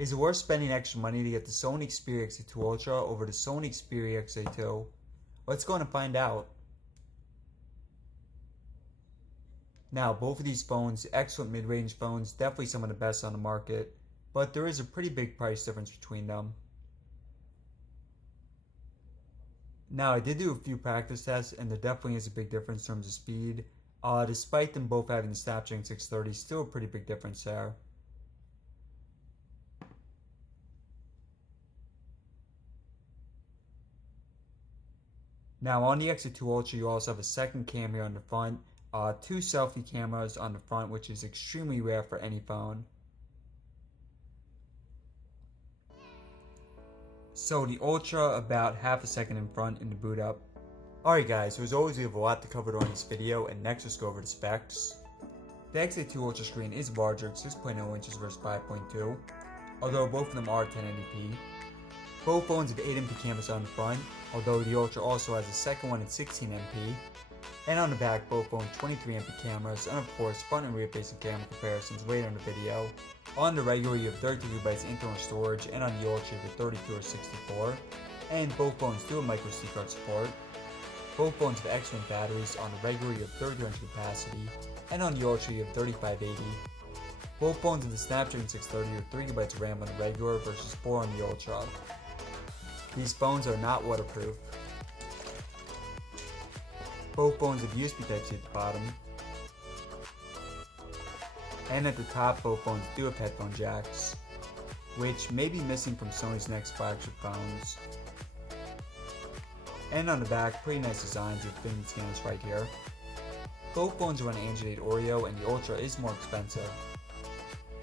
Is it worth spending extra money to get the Sony Xperia XA2 Ultra over the Sony Xperia XA2? Let's go and find out. Now, both of these phones, excellent mid-range phones, definitely some of the best on the market, but there is a pretty big price difference between them. Now, I did do a few practice tests, and there definitely is a big difference in terms of speed. Despite them both having the Snapdragon 630, still a pretty big difference there. Now, on the XA2 Ultra, you also have a second camera on the front, two selfie cameras on the front, which is extremely rare for any phone. So the Ultra about half a second in front in the boot up. Alright guys, so as always we have a lot to cover during this video, and next let's go over the specs. The XA2 Ultra screen is larger at 6.0 inches versus 5.2, although both of them are 1080p. Both phones have 8MP cameras on the front, although the Ultra also has a second one at 16MP. And on the back, both phones 23MP cameras, and of course front and rear facing camera comparisons later in the video. On the regular you have 32GB internal storage, and on the Ultra you have 32 or 64. And both phones do have micro SD card support. Both phones have excellent batteries. On the regular you have 3200 capacity, and on the Ultra you have 3580. Both phones have the Snapdragon 630 or 3GB of RAM on the regular versus 4 on the Ultra. These phones are not waterproof. Both phones have USB Type-C at the bottom. And at the top, both phones do have headphone jacks, which may be missing from Sony's next flagship phones. And on the back, pretty nice designs with fingerprint scanners right here. Both phones run Android 8 Oreo, and the Ultra is more expensive.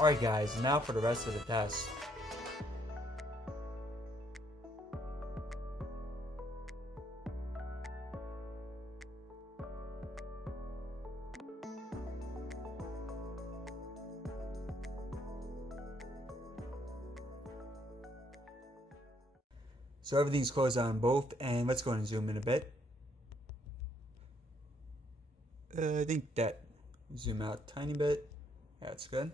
Alright guys, now for the rest of the test. So everything's closed on both, and let's go ahead and zoom in a bit. I think that zoom out a tiny bit. Yeah, that's good.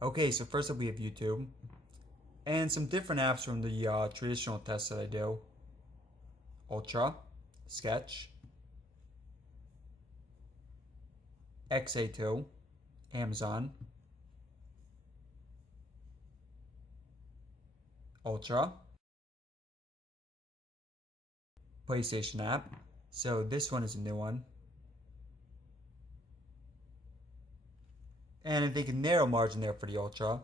Okay, so first up we have YouTube, and some different apps from the traditional tests that I do. Ultra, Sketch, XA2, Amazon, Ultra, PlayStation app, so this one is a new one, and I think a narrow margin there for the Ultra.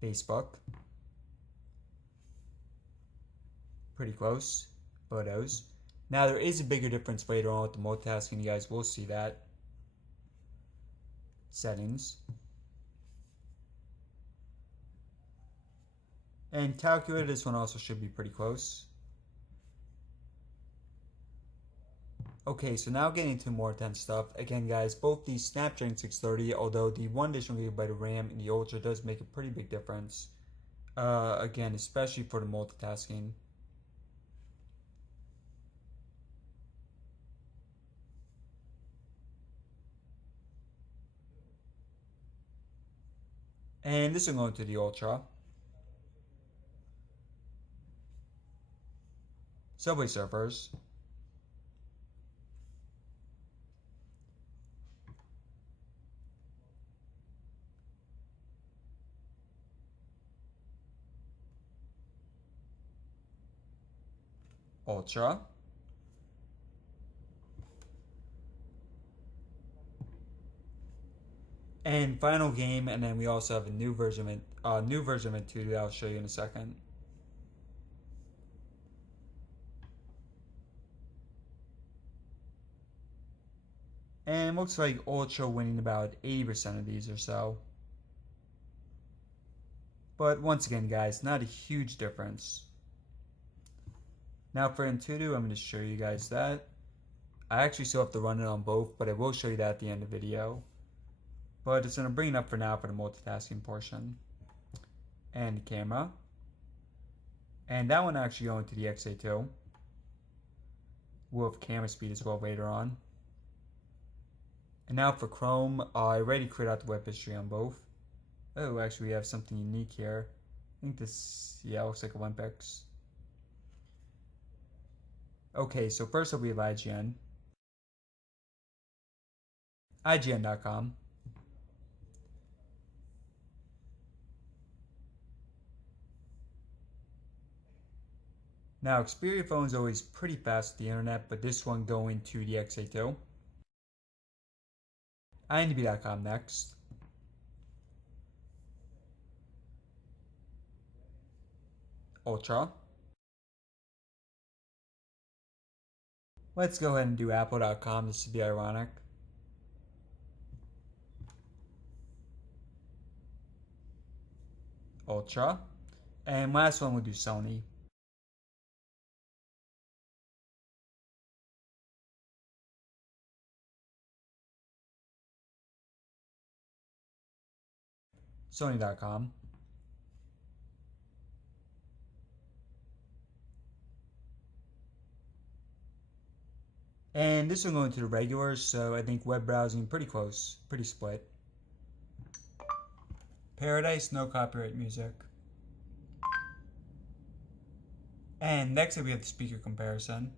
Facebook, pretty close. Photos. Now there is a bigger difference later on with the multitasking, you guys will see that. Settings. And calculator, this one also should be pretty close. Okay, so now getting into more intense stuff. Again guys, both the Snapdragon 630, although the 1 additional GB of RAM in the Ultra does make a pretty big difference. Again, especially for the multitasking. And this will go into the Ultra. Subway Surfers. Ultra. And final game, and then we also have a new version of AnTuTu that I'll show you in a second. And looks like Ultra winning about 80% of these or so. But once again guys, not a huge difference. Now for AnTuTu, I'm going to show you guys that. I actually still have to run it on both, but I will show you that at the end of the video. But it's going to bring it up for now for the multitasking portion. And the camera. And that one actually going to the XA2. We'll have camera speed as well later on. And now for Chrome, I already cleared out the web history on both. Oh, actually we have something unique here. I think this, yeah, looks like a Olympics. Okay, so first up we have IGN. IGN.com. Now, Xperia phone's always pretty fast with the internet, but this one going to the XA2. IMDb.com next. Ultra. Let's go ahead and do Apple.com just to be ironic. Ultra. And last one we'll do Sony. Sony.com. And this one going to the regulars, so I think web browsing pretty close, pretty split. Paradise, no copyright music. And next up we have the speaker comparison.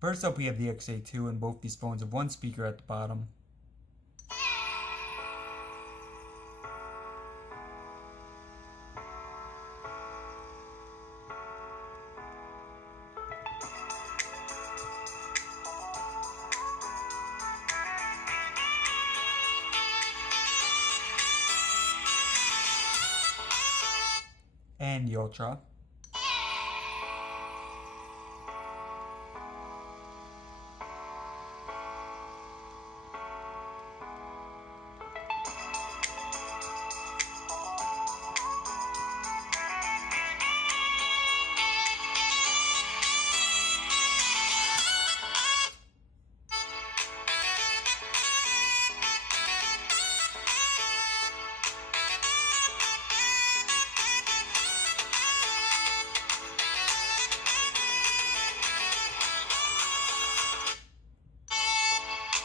First up we have the XA2, and both these phones have one speaker at the bottom. And the Ultra.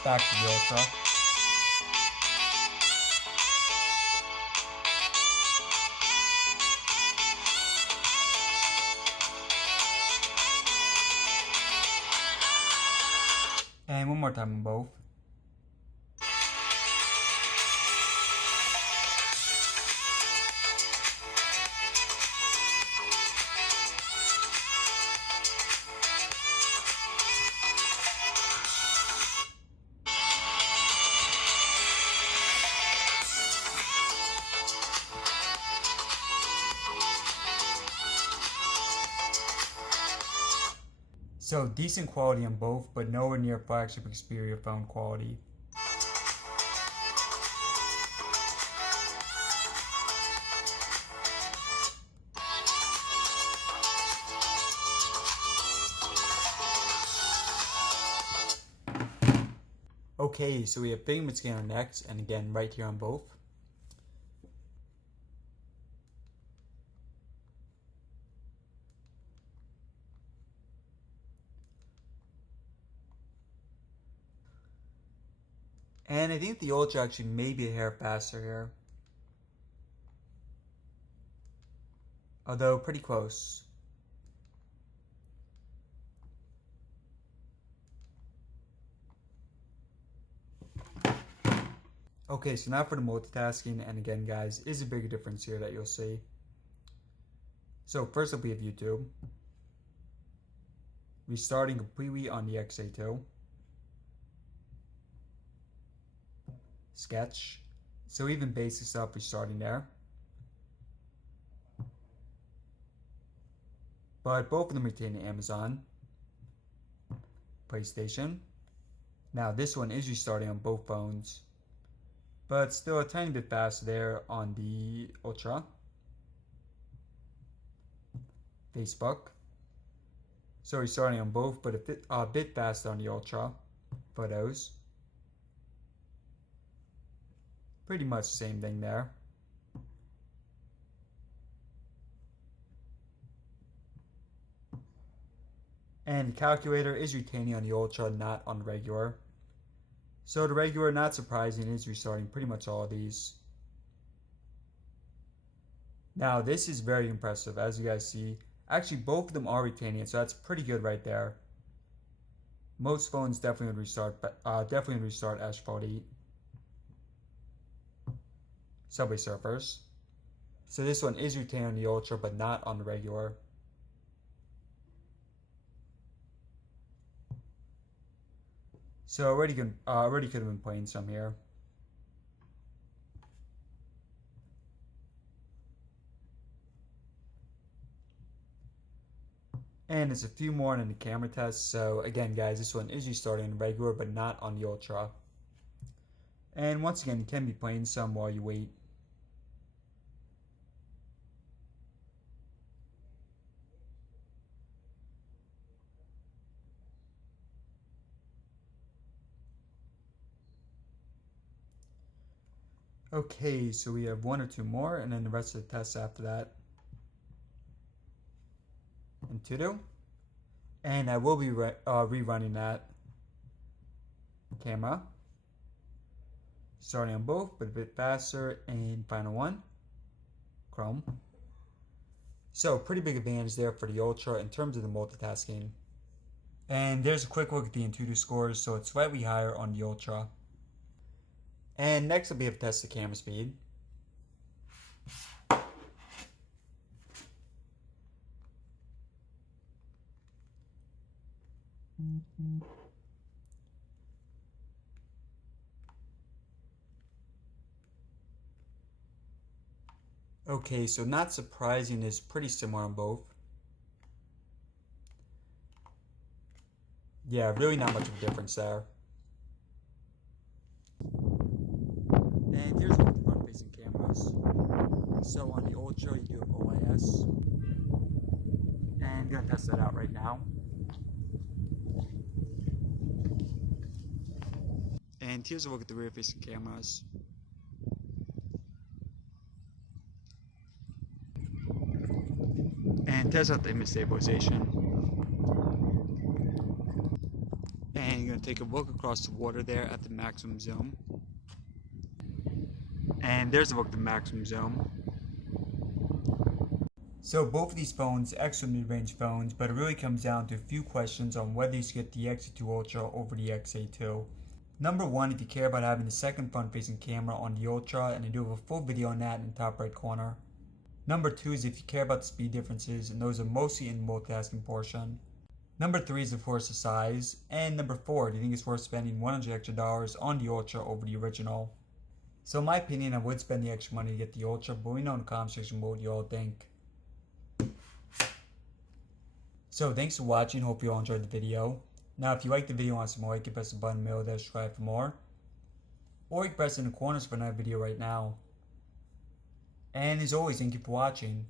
Back to the Ultra. And one more time on both. So decent quality on both, but nowhere near flagship Xperia phone quality. Okay, so we have fingerprint scanner next, and again right here on both. And I think the Ultra actually may be a hair faster here. Although pretty close. Okay, so now for the multitasking, and again guys, is a big difference here that you'll see. So first up we have YouTube. Restarting completely on the XA2. Sketch. So even basic stuff restarting there. But both of them retain Amazon. PlayStation. Now this one is restarting on both phones, but still a tiny bit faster there on the Ultra. Facebook. So restarting on both, but a bit faster on the Ultra. Photos. Pretty much the same thing there. And the calculator is retaining on the Ultra, not on the regular. So the regular, not surprising, is restarting pretty much all of these. Now this is very impressive, as you guys see. Actually, both of them are retaining it, so that's pretty good right there. Most phones definitely would restart, but definitely would restart Asphalt 8. Subway Surfers. So this one is retaining on the Ultra, but not on the regular. So already could have been playing some here. And there's a few more in the camera test. So again, guys, this one is restarting on the regular, but not on the Ultra. And once again, you can be playing some while you wait. Okay, so we have one or two more, and then the rest of the tests after that. AnTuTu. And I will be rerunning that camera. Starting on both, but a bit faster, and final one, Chrome. So pretty big advantage there for the Ultra in terms of the multitasking. And there's a quick look at the AnTuTu scores, so it's slightly higher on the Ultra. And next I'll be able to test the camera speed. Okay, so not surprising, is pretty similar on both. Yeah, really not much of a difference there. And here's one of the front-facing cameras. So on the Ultra, you do have OIS. And I'm going to test that out right now. And here's a look at the rear-facing cameras. And test out the image stabilization. And you're going to take a look across the water there at the maximum zoom. And there's a look at the maximum zoom. So both of these phones, extra mid-range phones, but it really comes down to a few questions on whether you should get the XA2 Ultra over the XA2. Number one, if you care about having the second front-facing camera on the Ultra, and I do have a full video on that in the top right corner. Number two is if you care about the speed differences, and those are mostly in the multitasking portion. Number three is of course the size. And number four, do you think it's worth spending $100 extra on the Ultra over the original? So in my opinion, I would spend the extra money to get the Ultra, but we know in the comment section what you all think. So thanks for watching, hope you all enjoyed the video. Now if you liked the video and want some more, you can press the button below there to subscribe for more. Or you can press it in the corners for another video right now. And as always, thank you for watching.